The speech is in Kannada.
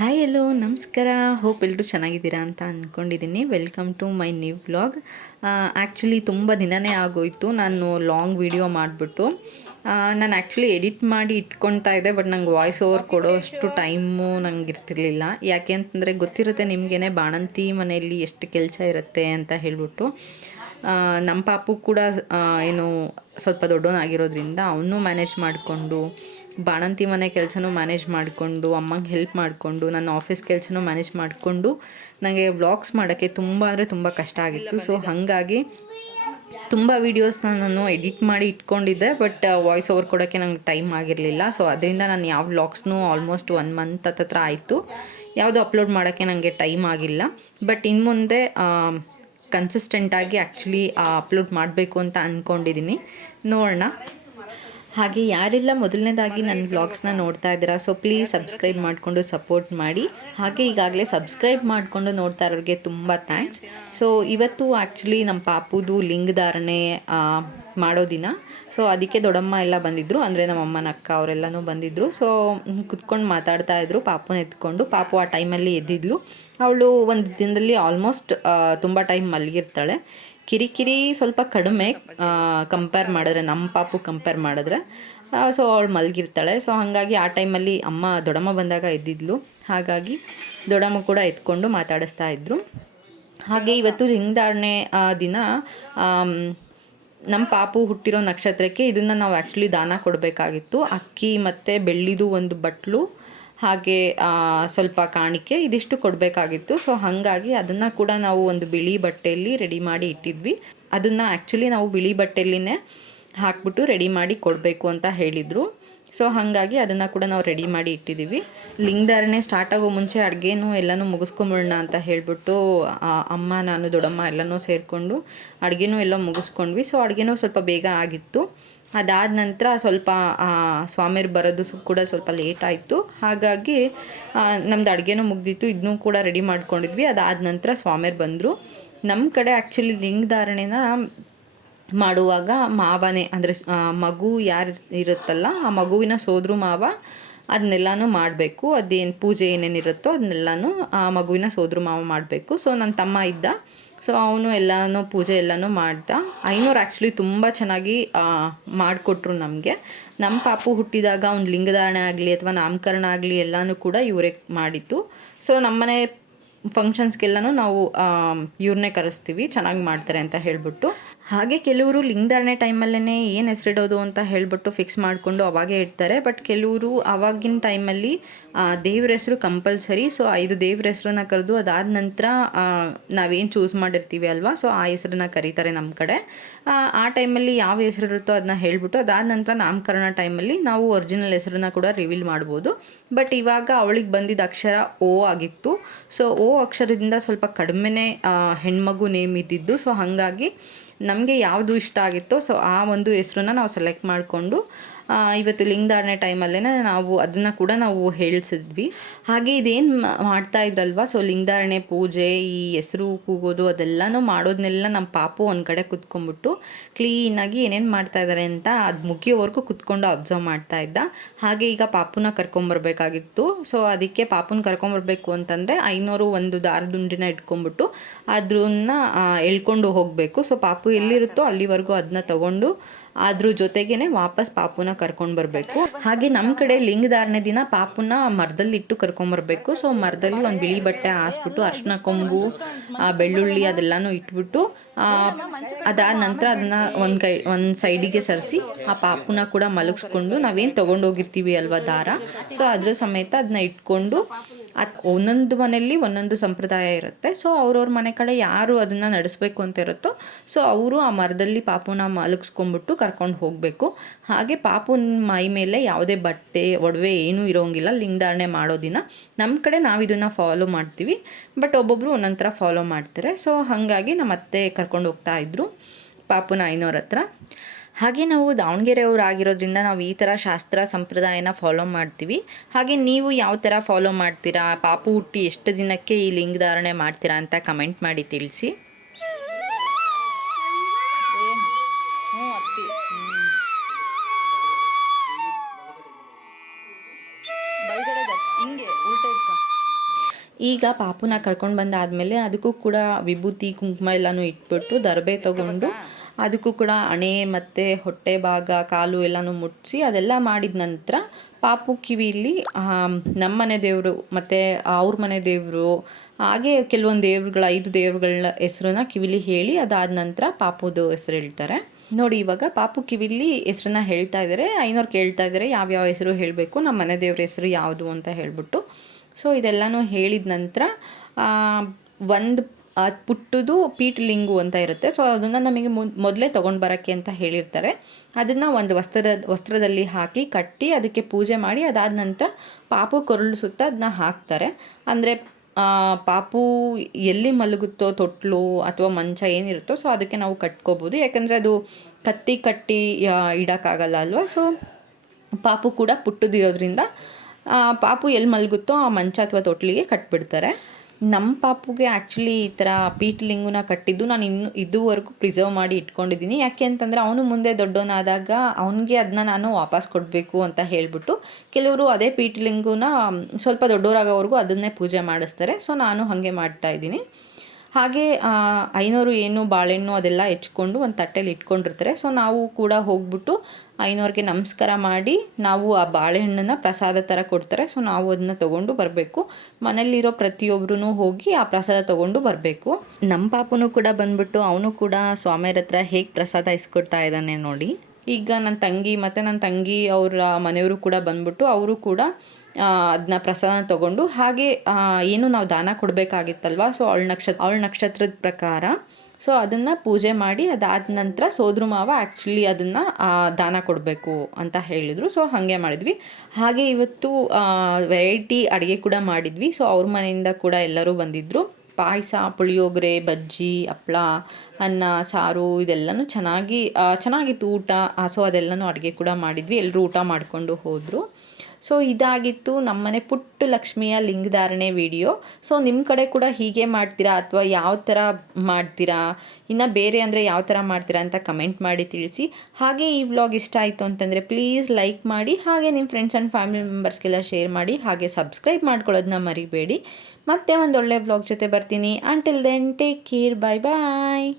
ಹಾಯ್ ಎಲ್ಲೋ ನಮಸ್ಕಾರ. ಹೋಪ್ ಎಲ್ಲರೂ ಚೆನ್ನಾಗಿದ್ದೀರಾ ಅಂತ ಅಂದ್ಕೊಂಡಿದ್ದೀನಿ welcome to my new vlog actually ತುಂಬ ದಿನವೇ ಆಗೋಯಿತು. ನಾನು ಲಾಂಗ್ ವಿಡಿಯೋ ಮಾಡಿಬಿಟ್ಟು. ನಾನು ಆ್ಯಕ್ಚುಲಿ ಎಡಿಟ್ ಮಾಡಿ ಇಟ್ಕೊಳ್ತಾ ಇದ್ದೆ ಬಟ್ ನಂಗೆ ವಾಯ್ಸ್ ಓವರ್ ಕೊಡೋ ಅಷ್ಟು ಟೈಮು ನಂಗೆ ಇರ್ತಿರ್ಲಿಲ್ಲ ಯಾಕೆ ಅಂತಂದರೆ ಗೊತ್ತಿರುತ್ತೆ ನಿಮಗೇನೆ ಬಾಣಂತಿ ಮನೆಯಲ್ಲಿ ಎಷ್ಟು ಕೆಲಸ ಇರುತ್ತೆ ಅಂತ ಹೇಳ್ಬಿಟ್ಟು. ನಮ್ಮ ಪಾಪು ಕೂಡ ಏನು ಸ್ವಲ್ಪ ದೊಡ್ಡವನಾಗಿರೋದ್ರಿಂದ ಅವನು ಮ್ಯಾನೇಜ್ ಮಾಡಿಕೊಂಡು ಬಾಣಂತಿ ಮನೆ ಕೆಲಸನೂ ಮ್ಯಾನೇಜ್ ಮಾಡಿಕೊಂಡು, ಅಮ್ಮಂಗೆ ಹೆಲ್ಪ್ ಮಾಡಿಕೊಂಡು, ನನ್ನ ಆಫೀಸ್ ಕೆಲಸನೂ ಮ್ಯಾನೇಜ್ ಮಾಡಿಕೊಂಡು ನನಗೆ ವ್ಲಾಗ್ಸ್ ಮಾಡೋಕ್ಕೆ ತುಂಬ ಅಂದರೆ ತುಂಬ ಕಷ್ಟ ಆಗಿತ್ತು. ಸೊ ಹಾಗಾಗಿ ತುಂಬ ವೀಡಿಯೋಸ್ನ ನಾನು ಎಡಿಟ್ ಮಾಡಿ ಇಟ್ಕೊಂಡಿದ್ದೆ ಬಟ್ ವಾಯ್ಸ್ ಓವರ್ ಕೊಡೋಕ್ಕೆ ನಂಗೆ ಟೈಮ್ ಆಗಿರಲಿಲ್ಲ. ಸೊ ಅದರಿಂದ ನಾನು ಯಾವ ವ್ಲಾಗ್ಸ್ನೂ ಆಲ್ಮೋಸ್ಟ್ ಒನ್ ಮಂತ್ ಹತ್ತತ್ರ ಆಯಿತು. ಯಾವುದು ಅಪ್ಲೋಡ್ ಮಾಡೋಕ್ಕೆ ನನಗೆ ಟೈಮ್ ಆಗಿಲ್ಲ. ಬಟ್ ಇನ್ನು ಮುಂದೆ ಕನ್ಸಿಸ್ಟೆಂಟಾಗಿ ಆ್ಯಕ್ಚುಲಿ ಅಪ್ಲೋಡ್ ಮಾಡಬೇಕು ಅಂತ ಅಂದ್ಕೊಂಡಿದ್ದೀನಿ ನೋಡೋಣ. ಹಾಗೆ ಯಾರೆಲ್ಲ ಮೊದಲನೇದಾಗಿ ನನ್ನ ವ್ಲಾಗ್ಸ್ನ ನೋಡ್ತಾ ಇದ್ದೀರಾ ಸೊ ಪ್ಲೀಸ್ ಸಬ್ಸ್ಕ್ರೈಬ್ ಮಾಡಿಕೊಂಡು ಸಪೋರ್ಟ್ ಮಾಡಿ. ಹಾಗೆ ಈಗಾಗಲೇ ಸಬ್ಸ್ಕ್ರೈಬ್ ಮಾಡಿಕೊಂಡು ನೋಡ್ತಾ ಇರೋರಿಗೆ ತುಂಬ ಥ್ಯಾಂಕ್ಸ್ ಸೊ ಇವತ್ತು ಆ್ಯಕ್ಚುಲಿ ನಮ್ಮ ಪಾಪುದು ಲಿಂಗಧಾರಣೆ ಮಾಡೋ ದಿನ. ಸೊ ಅದಕ್ಕೆ ದೊಡ್ಡಮ್ಮ ಎಲ್ಲ ಬಂದಿದ್ದರು ಅಂದರೆ ನಮ್ಮ ಅಮ್ಮನ ಅಕ್ಕ ಅವರೆಲ್ಲನೂ ಬಂದಿದ್ದರು ಸೊ ಕುತ್ಕೊಂಡು ಮಾತಾಡ್ತಾ ಇದ್ರು ಪಾಪುನ ಎತ್ಕೊಂಡು. ಪಾಪು ಆ ಟೈಮಲ್ಲಿ ಎದ್ದಿದ್ಲು. ಅವಳು ಒಂದು ದಿನದಲ್ಲಿ ಆಲ್ಮೋಸ್ಟ್ ತುಂಬ ಟೈಮ್ ಮಲಗಿರ್ತಾಳೆ. ಕಿರಿಕಿರಿ ಸ್ವಲ್ಪ ಕಡಿಮೆ ಕಂಪೇರ್ ಮಾಡಿದ್ರೆ ನಮ್ಮ ಪಾಪು ಕಂಪೇರ್ ಮಾಡಿದ್ರೆ ಸೊ ಅವಳು ಮಲಗಿರ್ತಾಳೆ. ಸೊ ಹಾಗಾಗಿ ಆ ಟೈಮಲ್ಲಿ ಅಮ್ಮ ದೊಡಮ್ಮ ಬಂದಾಗ ಎದ್ದಿದ್ಲು. ಹಾಗಾಗಿ ದೊಡಮ್ಮ ಕೂಡ ಎತ್ಕೊಂಡು ಮಾತಾಡಿಸ್ತಾ ಇದ್ರು. ಹಾಗೆ ಇವತ್ತು ಲಿಂಗಧಾರಣೆ ಆ, ದಿನ ನಮ್ಮ ಪಾಪು ಹುಟ್ಟಿರೋ ನಕ್ಷತ್ರಕ್ಕೆ ಇದನ್ನು ನಾವು ಆ್ಯಕ್ಚುಲಿ ದಾನ ಕೊಡಬೇಕಾಗಿತ್ತು. ಅಕ್ಕಿ ಮತ್ತು ಬೆಳ್ಳಿದು ಒಂದು ಬಟ್ಲು ಹಾಗೆ ಸ್ವಲ್ಪ ಕಾಣಿಕೆ ಇದಿಷ್ಟು ಕೊಡಬೇಕಾಗಿತ್ತು. ಸೊ ಹಾಗಾಗಿ ಅದನ್ನು ಕೂಡ ನಾವು ಒಂದು ಬಿಳಿ ಬಟ್ಟೆಯಲ್ಲಿ ರೆಡಿ ಮಾಡಿ ಇಟ್ಟಿದ್ವಿ. ಅದನ್ನು ಆ್ಯಕ್ಚುಲಿ ನಾವು ಬಿಳಿ ಬಟ್ಟೆಯಲ್ಲಿನೇ ಹಾಕ್ಬಿಟ್ಟು ರೆಡಿ ಮಾಡಿ ಕೊಡಬೇಕು ಅಂತ ಹೇಳಿದರು. ಸೊ ಹಾಗಾಗಿ ಅದನ್ನು ಕೂಡ ನಾವು ರೆಡಿ ಮಾಡಿ ಇಟ್ಟಿದ್ದೀವಿ. ಲಿಂಗಧಾರಣೆ ಸ್ಟಾರ್ಟ್ ಆಗೋ ಮುಂಚೆ ಅಡುಗೆನೂ ಎಲ್ಲನೂ ಮುಗಿಸ್ಕೊಂಬಿಡೋಣ ಅಂತ ಹೇಳಿಬಿಟ್ಟು ಅಮ್ಮ, ನಾನು, ದೊಡ್ಡಮ್ಮ ಎಲ್ಲನೂ ಸೇರಿಕೊಂಡು ಅಡುಗೆನೂ ಎಲ್ಲ ಮುಗಿಸ್ಕೊಂಡ್ವಿ. ಸೊ ಅಡುಗೆನೂ ಸ್ವಲ್ಪ ಬೇಗ ಆಗಿತ್ತು. ಅದಾದ ನಂತರ ಸ್ವಲ್ಪ ಸ್ವಾಮಿಯರು ಬರೋದು ಕೂಡ ಸ್ವಲ್ಪ ಲೇಟ್ ಆಯಿತು. ಹಾಗಾಗಿ ನಮ್ದು ಅಡುಗೆನೂ ಮುಗ್ದಿತ್ತು. ಇದನ್ನೂ ಕೂಡ ರೆಡಿ ಮಾಡ್ಕೊಂಡಿದ್ವಿ. ಅದಾದ ನಂತರ ಸ್ವಾಮಿಯರು ಬಂದರು. ನಮ್ಮ ಕಡೆ ಆ್ಯಕ್ಚುಲಿ ಲಿಂಗಧಾರಣೆನ ಮಾಡುವಾಗ ಮಾವನೇ, ಅಂದರೆ ಮಗು ಯಾರು ಇರುತ್ತಲ್ಲ, ಆ ಮಗುವಿನ ಸೋದರು ಮಾವ ಅದನ್ನೆಲ್ಲನೂ ಮಾಡಬೇಕು. ಅದೇನು ಪೂಜೆ ಏನೇನಿರುತ್ತೋ ಅದನ್ನೆಲ್ಲನೂ ಆ ಮಗುವಿನ ಸೋದರು ಮಾವ ಮಾಡಬೇಕು. ಸೊ ನನ್ನ ತಮ್ಮ ಇದ್ದ. ಸೊ, ಅವನು ಎಲ್ಲನೂ ಪೂಜೆ ಎಲ್ಲನೂ ಮಾಡ್ದ. ಐನೂರು ಆ್ಯಕ್ಚುಲಿ ತುಂಬ ಚೆನ್ನಾಗಿ ಮಾಡಿಕೊಟ್ರು ನಮಗೆ. ನಮ್ಮ ಪಾಪು ಹುಟ್ಟಿದಾಗ ಅವ್ನು ಲಿಂಗಧಾರಣೆ ಆಗಲಿ ಅಥವಾ ನಾಮಕರಣ ಆಗಲಿ ಎಲ್ಲನೂ ಕೂಡ ಇವರೇ ಮಾಡಿತ್ತು ಸೊ, ನಮ್ಮನೆ ಫಂಕ್ಷನ್ಸ್ಗೆಲ್ಲನೂ ನಾವು ಇವ್ರನ್ನೇ ಕರೆಸ್ತೀವಿ ಚೆನ್ನಾಗಿ ಮಾಡ್ತಾರೆ ಅಂತ ಹೇಳ್ಬಿಟ್ಟು. ಹಾಗೆ ಕೆಲವರು ಲಿಂಗಧಾರಣೆ ಟೈಮಲ್ಲೇ ಏನು ಹೆಸರಿಡೋದು ಅಂತ ಹೇಳ್ಬಿಟ್ಟು ಫಿಕ್ಸ್ ಮಾಡಿಕೊಂಡು ಅವಾಗೇ ಇಡ್ತಾರೆ. ಬಟ್ ಕೆಲವರು ಅವಾಗಿನ ಟೈಮಲ್ಲಿ ದೇವ್ರ ಹೆಸರು ಕಂಪಲ್ಸರಿ. ಸೊ ಐದು ದೇವ್ರ ಹೆಸರನ್ನ ಕರೆದು ಅದಾದ ನಂತರ ನಾವೇನು ಚೂಸ್ ಮಾಡಿರ್ತೀವಿ ಅಲ್ವಾ? ಸೊ ಆ ಹೆಸರನ್ನ ಕರೀತಾರೆ ನಮ್ಮ ಕಡೆ. ಆ, ಟೈಮಲ್ಲಿ ಯಾವ ಹೆಸರು ಇರುತ್ತೋ ಅದನ್ನ ಹೇಳ್ಬಿಟ್ಟು ಅದಾದ ನಂತರ ನಾಮಕರಣ ಟೈಮಲ್ಲಿ ನಾವು ಒರಿಜಿನಲ್ ಹೆಸರನ್ನ ಕೂಡ ರಿವೀಲ್ ಮಾಡ್ಬೋದು. ಬಟ್ ಇವಾಗ ಅವಳಿಗೆ ಬಂದಿದ್ದ ಅಕ್ಷರ ಓ ಆಗಿತ್ತು. ಸೊ ಓ ಅಕ್ಷರದಿಂದ ಸ್ವಲ್ಪ ಕಡಿಮೆನೇ ಹೆಣ್ಮಗು ನೇಮ್ ಇದ್ದಿದ್ದು. ಸೊ ಹಾಗಾಗಿ ನಮಗೆ ಯಾವುದು ಇಷ್ಟ ಆಗಿತ್ತೋ ಸೊ ಆ ಒಂದು ಹೆಸ್ರನ್ನ ನಾವು ಸೆಲೆಕ್ಟ್ ಮಾಡಿಕೊಂಡು ಇವತ್ತು ಲಿಂಗಧಾರಣೆ ಟೈಮಲ್ಲೇ ನಾವು ಅದನ್ನು ಕೂಡ ನಾವು ಹೇಳಿಸಿದ್ವಿ. ಹಾಗೆ ಇದೇನು ಮಾಡ್ತಾ ಇದ್ರಲ್ವ? ಸೊ ಲಿಂಗಧಾರಣೆ ಪೂಜೆ, ಈ ಹೆಸರು ಕೂಗೋದು ಅದೆಲ್ಲನೂ ಮಾಡೋದನ್ನೆಲ್ಲ ನಮ್ಮ ಪಾಪು ಒಂದು ಕಡೆ ಕುತ್ಕೊಂಡ್ಬಿಟ್ಟು ಕ್ಲೀನಾಗಿ ಏನೇನು ಮಾಡ್ತಾ ಇದ್ದಾರೆ ಅಂತ ಅದು ಮುಗಿಯೋವರೆಗೂ ಕುತ್ಕೊಂಡು ಅಬ್ಸರ್ವ್ ಮಾಡ್ತಾ ಇದ್ದ. ಹಾಗೆ ಈಗ ಪಾಪುನ ಕರ್ಕೊಂಬರ್ಬೇಕಾಗಿತ್ತು. ಸೊ ಅದಕ್ಕೆ ಪಾಪುನ ಕರ್ಕೊಂಬರ್ಬೇಕು ಅಂತಂದರೆ ಐನೂರು ಒಂದು ದಾರದುಂಡಿನ ಇಟ್ಕೊಂಡ್ಬಿಟ್ಟು ಅದನ್ನ ಎಳ್ಕೊಂಡು ಹೋಗಬೇಕು. ಸೊ ಪಾಪು ಎಲ್ಲಿರುತ್ತೋ ಅಲ್ಲಿವರೆಗೂ ಅದನ್ನ ತಗೊಂಡು ಅದ್ರ ಜೊತೆಗೇನೆ ವಾಪಸ್ ಪಾಪುನ ಕರ್ಕೊಂಡು ಬರಬೇಕು. ಹಾಗೆ ನಮ್ಮ ಕಡೆ ಲಿಂಗಧಾರಣೆ ದಿನ ಪಾಪುನ ಮರದಲ್ಲಿ ಇಟ್ಟು ಕರ್ಕೊಂಬರ್ಬೇಕು ಸೊ ಮರದಲ್ಲಿ ಒಂದು ಬಿಳಿ ಬಟ್ಟೆ ಹಾಸ್ಬಿಟ್ಟು ಅರ್ಶಿನ ಕೊಂಬು ಆ, ಬೆಳ್ಳುಳ್ಳಿ ಅದೆಲ್ಲನೂ ಇಟ್ಬಿಟ್ಟು ಅದಾದ ನಂತರ ಅದನ್ನ ಒಂದು ಕೈ ಒಂದು ಸೈಡಿಗೆ ಸರಿಸಿ ಆ ಪಾಪುನ ಕೂಡ ಮಲಗಿಸ್ಕೊಂಡು ನಾವೇನು ತೊಗೊಂಡೋಗಿರ್ತೀವಿ ಅಲ್ವಾ ದಾರ? ಸೊ ಅದ್ರ ಸಮೇತ ಅದನ್ನ ಇಟ್ಕೊಂಡು ಅದು ಒಂದೊಂದು ಮನೆಯಲ್ಲಿ ಒಂದೊಂದು ಸಂಪ್ರದಾಯ ಇರುತ್ತೆ. ಸೊ ಅವ್ರವ್ರ ಮನೆ ಕಡೆ ಯಾರು ಅದನ್ನು ನಡೆಸ್ಬೇಕು ಅಂತ ಇರುತ್ತೋ ಸೊ ಅವರು ಆ ಮರದಲ್ಲಿ ಪಾಪುನ ಮಲಗಿಸ್ಕೊಂಡ್ಬಿಟ್ಟು ಕರ್ಕೊಂಡು ಹೋಗಬೇಕು. ಹಾಗೆ ಪಾಪುನ ಮೈ ಮೇಲೆ ಯಾವುದೇ ಬಟ್ಟೆ, ಒಡವೆ ಏನೂ ಇರೋಂಗಿಲ್ಲ. ಲಿಂಗಧಾರಣೆ ಮಾಡೋ ದಿನ. ನಮ್ಮ ಕಡೆ ನಾವು ಇದನ್ನು ಫಾಲೋ ಮಾಡ್ತೀವಿ. ಬಟ್ ಒಬ್ಬೊಬ್ಬರು ಒಂದೊಂಥರ ಥರ ಫಾಲೋ ಮಾಡ್ತಾರೆ. ಸೊ ಹಾಗಾಗಿ ನಮ್ಮ ಅತ್ತೆ ಕರ್ಕೊಂಡು ಹೋಗ್ತಾ ಇದ್ದರು ಪಾಪುನ ಐನೋರ ಹತ್ರ. ಹಾಗೆ ನಾವು ದಾವಣಗೆರೆಯವ್ರು ಆಗಿರೋದ್ರಿಂದ ನಾವು ಈ ಥರ ಶಾಸ್ತ್ರ ಸಂಪ್ರದಾಯನ ಫಾಲೋ ಮಾಡ್ತೀವಿ. ಹಾಗೆ ನೀವು ಯಾವ ಥರ ಫಾಲೋ ಮಾಡ್ತೀರಾ? ಪಾಪು ಹುಟ್ಟಿ ಎಷ್ಟು ದಿನಕ್ಕೆ ಈ ಲಿಂಗಧಾರಣೆ ಮಾಡ್ತೀರಾ ಅಂತ ಕಮೆಂಟ್ ಮಾಡಿ ತಿಳಿಸಿ. ಹಿಂಗೆ ಉಲ್ಟ ಇಟ್ಕೊ. ಈಗ ಪಾಪುನ ಕರ್ಕೊಂಡು ಬಂದಾದಮೇಲೆ ಅದಕ್ಕೂ ಕೂಡ ವಿಭೂತಿ ಕುಂಕುಮ ಎಲ್ಲನೂ ಇಟ್ಬಿಟ್ಟು ದರ್ಬೆ ತಗೊಂಡು ಅದಕ್ಕೂ ಕೂಡ ಹಣೆ ಮತ್ತು ಹೊಟ್ಟೆ ಭಾಗ, ಕಾಲು ಎಲ್ಲನೂ ಮುಟ್ಟಿಸಿ ಅದೆಲ್ಲ ಮಾಡಿದ ನಂತರ ಪಾಪು ಕಿವಿಲಿ ನಮ್ಮನೆ ದೇವರು ಮತ್ತು ಅವ್ರ ಮನೆ ದೇವರು, ಹಾಗೆ ಕೆಲವೊಂದು ದೇವ್ರುಗಳ, ಐದು ದೇವ್ರುಗಳ ಹೆಸ್ರನ್ನ ಕಿವಿಲಿ ಹೇಳಿ ಅದಾದ ನಂತರ ಪಾಪುದು ಹೆಸರು ಹೇಳ್ತಾರೆ. ನೋಡಿ ಇವಾಗ ಪಾಪು ಕಿವಿಲಿ ಹೆಸ್ರನ್ನ ಹೇಳ್ತಾ ಇದ್ದಾರೆ ಐನೋರು ಕೇಳ್ತಾ ಇದ್ದಾರೆ ಯಾವ್ಯಾವ ಹೆಸರು ಹೇಳಬೇಕು, ನಮ್ಮ ಮನೆ ದೇವ್ರ ಹೆಸರು ಯಾವುದು ಅಂತ ಹೇಳ್ಬಿಟ್ಟು. ಸೊ ಇದೆಲ್ಲನೂ ಹೇಳಿದ ನಂತರ ಒಂದು ಪುಟ್ಟದು ಪೀಠಲಿಂಗು ಅಂತ ಇರುತ್ತೆ. ಸೊ ಅದನ್ನು ನಮಗೆ ಮೊದಲೇ ತೊಗೊಂಡು ಬರೋಕ್ಕೆ ಅಂತ ಹೇಳಿರ್ತಾರೆ. ಅದನ್ನು ಒಂದು ವಸ್ತ್ರದ, ವಸ್ತ್ರದಲ್ಲಿ ಹಾಕಿ ಕಟ್ಟಿ ಅದಕ್ಕೆ ಪೂಜೆ ಮಾಡಿ ಅದಾದ ನಂತರ ಪಾಪು ಕೊರಳು ಸುತ್ತ ಅದನ್ನ ಹಾಕ್ತಾರೆ. ಅಂದರೆ ಪಾಪು ಎಲ್ಲಿ ಮಲಗುತ್ತೋ ತೊಟ್ಲು ಅಥವಾ ಮಂಚ ಏನಿರುತ್ತೋ ಸೊ ಅದಕ್ಕೆ ನಾವು ಕಟ್ಕೋಬೋದು. ಯಾಕಂದರೆ ಅದು ಕತ್ತಿ ಕಟ್ಟಿ ಇಡೋಕ್ಕಾಗಲ್ಲ ಅಲ್ವಾ? ಸೊ ಪಾಪು ಕೂಡ ಪುಟ್ಟದಿರೋದ್ರಿಂದ ಪಾಪು ಎಲ್ಲಿ ಮಲಗುತ್ತೋ ಆ ಮಂಚ ಅಥವಾ ತೊಟ್ಲಿಗೆ ಕಟ್ಬಿಡ್ತಾರೆ. ನಮ್ಮ ಪಾಪುಗೆ ಆ್ಯಕ್ಚುಲಿ ಈ ಥರ ಪೀಟ್ಲಿಂಗುನ ಕಟ್ಟಿದ್ದು ನಾನು ಇನ್ನು ಇದುವರೆಗೂ ಪ್ರಿಸರ್ವ್ ಮಾಡಿ ಇಟ್ಕೊಂಡಿದ್ದೀನಿ. ಯಾಕೆ ಅಂತಂದರೆ ಅವನು ಮುಂದೆ ದೊಡ್ಡವನಾದಾಗ ಅವನಿಗೆ ಅದನ್ನ ನಾನು ವಾಪಸ್ ಕೊಡಬೇಕು ಅಂತ ಹೇಳಿಬಿಟ್ಟು ಕೆಲವರು ಅದೇ ಪೀಟ್ಲಿಂಗುನ ಸ್ವಲ್ಪ ದೊಡ್ಡವರಾಗೋವರೆಗೂ ಅದನ್ನೇ ಪೂಜೆ ಮಾಡಿಸ್ತಾರೆ. ಸೊ ನಾನು ಹಾಗೆ ಮಾಡ್ತಾ ಇದ್ದೀನಿ. ಹಾಗೆ ಐನೋರು ಏನು ಬಾಳೆಹಣ್ಣು ಅದೆಲ್ಲ ಹೆಚ್ಕೊಂಡು ಒಂದು ತಟ್ಟೆಲಿ ಇಟ್ಕೊಂಡಿರ್ತಾರೆ. ಸೊ ನಾವು ಕೂಡ ಹೋಗ್ಬಿಟ್ಟು ಐನೋರಿಗೆ ನಮಸ್ಕಾರ ಮಾಡಿ ನಾವು ಆ ಬಾಳೆಹಣ್ಣನ್ನು ಪ್ರಸಾದ ಥರ ಕೊಡ್ತಾರೆ. ಸೊ ನಾವು ಅದನ್ನ ತೊಗೊಂಡು ಬರಬೇಕು. ಮನೇಲಿರೋ ಪ್ರತಿಯೊಬ್ಬರೂ ಹೋಗಿ ಆ ಪ್ರಸಾದ ತೊಗೊಂಡು ಬರಬೇಕು. ನಮ್ಮ ಪಾಪನೂ ಕೂಡ ಬಂದ್ಬಿಟ್ಟು ಅವನು ಕೂಡ ಸ್ವಾಮಿಯರ ಹತ್ರ ಹೇಗೆ ಪ್ರಸಾದ ಇಸ್ಕೊಡ್ತಾ ಇದ್ದಾನೆ ನೋಡಿ. ಈಗ ನನ್ನ ತಂಗಿ ಮತ್ತು ನನ್ನ ತಂಗಿ ಅವರ ಮನೆಯವರು ಕೂಡ ಬಂದ್ಬಿಟ್ಟು ಅವರು ಕೂಡ ಅದನ್ನ ಪ್ರಸಾದ ತೊಗೊಂಡು ಹಾಗೆ ಏನು ನಾವು ದಾನ ಕೊಡಬೇಕಾಗಿತ್ತಲ್ವ? ಸೊ ಅವಳ ನಕ್ಷತ್ರ, ಅವಳ ನಕ್ಷತ್ರದ ಪ್ರಕಾರ. ಸೊ ಅದನ್ನು ಪೂಜೆ ಮಾಡಿ ಅದಾದ ನಂತರ ಸೋದ್ರ ಮಾವ ಆ್ಯಕ್ಚುಲಿ ಅದನ್ನು ದಾನ ಕೊಡಬೇಕು ಅಂತ ಹೇಳಿದರು. ಸೊ ಹಾಗೆ ಮಾಡಿದ್ವಿ. ಹಾಗೆ ಇವತ್ತು ವೆರೈಟಿ ಅಡುಗೆ ಕೂಡ ಮಾಡಿದ್ವಿ. ಸೊ ಅವ್ರ ಮನೆಯಿಂದ ಕೂಡ ಎಲ್ಲರೂ ಬಂದಿದ್ದರು ಪಾಯಸ, ಪುಳಿಯೋಗರೆ, ಬಜ್ಜಿ, ಹಪ್ಳ, ಅನ್ನ, ಸಾರು ಇದೆಲ್ಲನೂ ಚೆನ್ನಾಗಿ ಚೆನ್ನಾಗಿತ್ತು ಊಟ. ಸೊ ಅದೆಲ್ಲನೂ ಅಡುಗೆ ಕೂಡ ಮಾಡಿದ್ವಿ. ಎಲ್ಲರೂ ಊಟ ಮಾಡಿಕೊಂಡು ಹೋದರು. ಸೊ ಇದಾಗಿತ್ತು ನಮ್ಮನೆ ಪುಟ್ಟ ಲಕ್ಷ್ಮಿಯ ಲಿಂಗಧಾರಣೆ ವಿಡಿಯೋ. ಸೊ ನಿಮ್ಮ ಕಡೆ ಕೂಡ ಹೀಗೆ ಮಾಡ್ತೀರಾ ಅಥವಾ ಯಾವ ಥರ ಮಾಡ್ತೀರಾ? ಇನ್ನು ಬೇರೆ ಅಂದರೆ ಯಾವ ಥರ ಮಾಡ್ತೀರಾ ಅಂತ ಕಮೆಂಟ್ ಮಾಡಿ ತಿಳಿಸಿ. ಹಾಗೆ ಈ ವ್ಲಾಗ್ ಇಷ್ಟ ಆಯಿತು ಅಂತಂದರೆ ಪ್ಲೀಸ್ ಲೈಕ್ ಮಾಡಿ, ಹಾಗೆ ನಿಮ್ಮ ಫ್ರೆಂಡ್ಸ್ ಆ್ಯಂಡ್ ಫ್ಯಾಮಿಲಿ ಮೆಂಬರ್ಸ್ಗೆಲ್ಲ ಶೇರ್ ಮಾಡಿ, ಹಾಗೆ ಸಬ್ಸ್ಕ್ರೈಬ್ ಮಾಡ್ಕೊಳ್ಳೋದನ್ನ ಮರಿಬೇಡಿ. ಮತ್ತೆ ಒಂದು ಒಳ್ಳೆ ವ್ಲಾಗ್ ಜೊತೆ ಬರ್ತೀನಿ. Until then take care bye bye